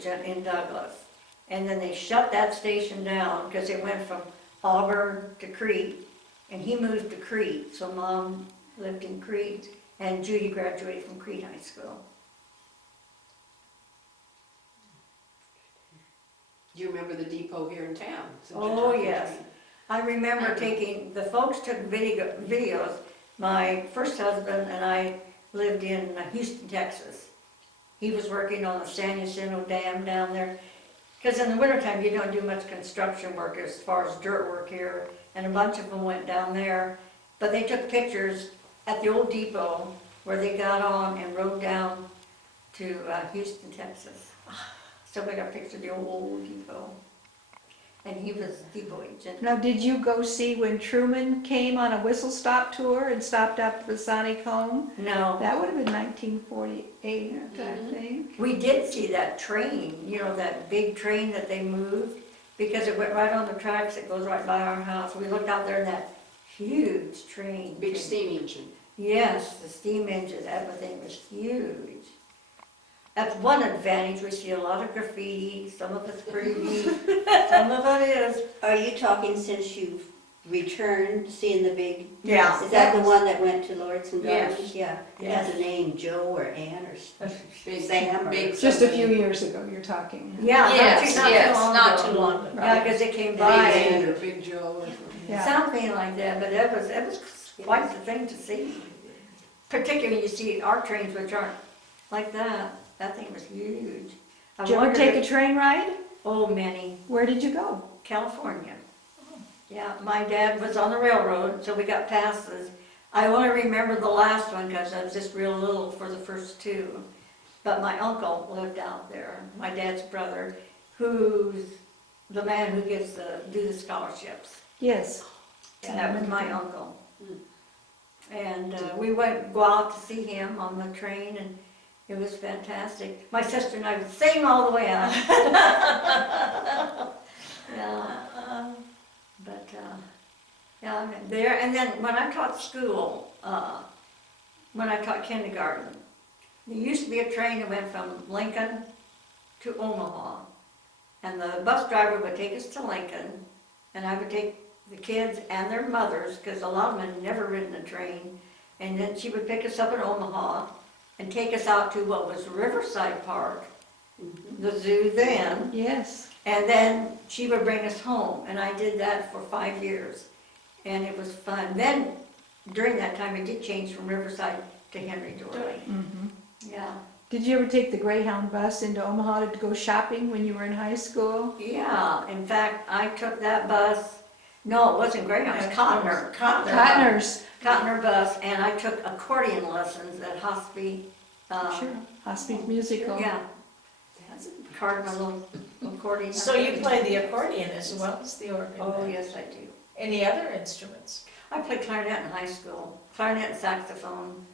agent in Douglas. And then they shut that station down because it went from Auburn to Crete, and he moved to Crete, so Mom lived in Crete, and Judy graduated from Crete High School. Do you remember the depot here in town? Oh, yes. I remember the folks took videos. My first husband and I lived in Houston, Texas. He was working on the San Jacinto Dam down there. Because in the wintertime, you don't do much construction work as far as dirt work here, and a bunch of them went down there. But they took pictures at the old depot where they got on and rode down to Houston, Texas. So we got pictures of the old depot. And he was depot agent. Now, did you go see when Truman came on a whistle stop tour and stopped up at the Sonic home? No. That would have been 1948, I think. We did see that train, you know, that big train that they moved, because it went right on the tracks, it goes right by our house. We looked out there and that huge train. Big steam engine. Yes, the steam engine, everything was huge. That's one advantage, we see a lot of graffiti, some of it's pretty neat, some of it is. Are you talking since you've returned, seeing the big? Yeah. Is that the one that went to Lords and Yes. Gardens? Yeah. It Yes. has a name, Joe or Ann or Big, Sam or... big Just a somebody. few years ago, you're talking. Yeah, Yes, yes, not ago. too long ago. Yeah, because it came Big by, Ann or Big Joe or something. Yeah. something like that, but it was quite the thing to see. Particularly when you see our trains, which aren't like that. That thing was huge. I Did you ever wondered take a if- train ride? Oh, many. Where did you go? California. Yeah, my dad was on the railroad, so we got passes. I only remember the last one because I was just real little for the first two. But my uncle lived out there, my dad's brother, who's the man who gets do the scholarships. Yes. And that was my uncle. And we go out to see him on the train, and it was fantastic. My sister and I would sing all the way out. Yeah. But, yeah, I'm there. And then when I taught school, when I taught kindergarten, there used to be a train that went from Lincoln to Omaha. And the bus driver would take us to Lincoln, and I would take the kids and their mothers, because a lot of them had never ridden a train. And then she would pick us up in Omaha and take us out to what was Riverside Park, the zoo then. Yes. And then she would bring us home, and I did that for 5 years, and it was fun. Then, during that time, it did change from Riverside to Henry Doorly. Mm-hmm. Yeah. Did you ever take the Greyhound bus into Omaha to go shopping when you were in high school? Yeah, in fact, I took that bus, no, it wasn't Greyhound, it was Cottoner. Cottoners. Cottoner bus, and I took accordion lessons at Hospy. Sure. Hospice Musical. Yeah. Cardinal accordion. So you play the accordion as well as the organ? Oh, yes, I do. Any other instruments? I played clarinet in high school, clarinet and saxophone.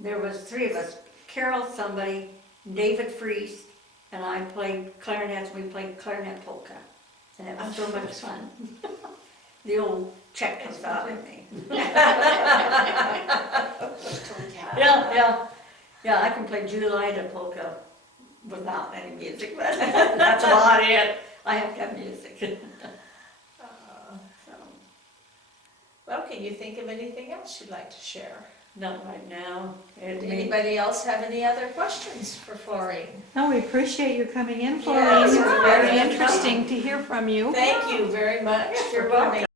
There was 3 of us, Carol, somebody, David Freese, and I played clarinets. We played clarinet polka, and it was so much fun. The old Czech comes out in me. Yeah, I can play Julieta polka without any music, but that's about it. I have to have music. So, Well, can you think of anything else you'd like to share? not right now. Did anybody else have any other questions for Florene? No, we appreciate you coming in, Yes, Florene. you're Very welcome. interesting to hear from you. Thank you very much for You're welcome. coming.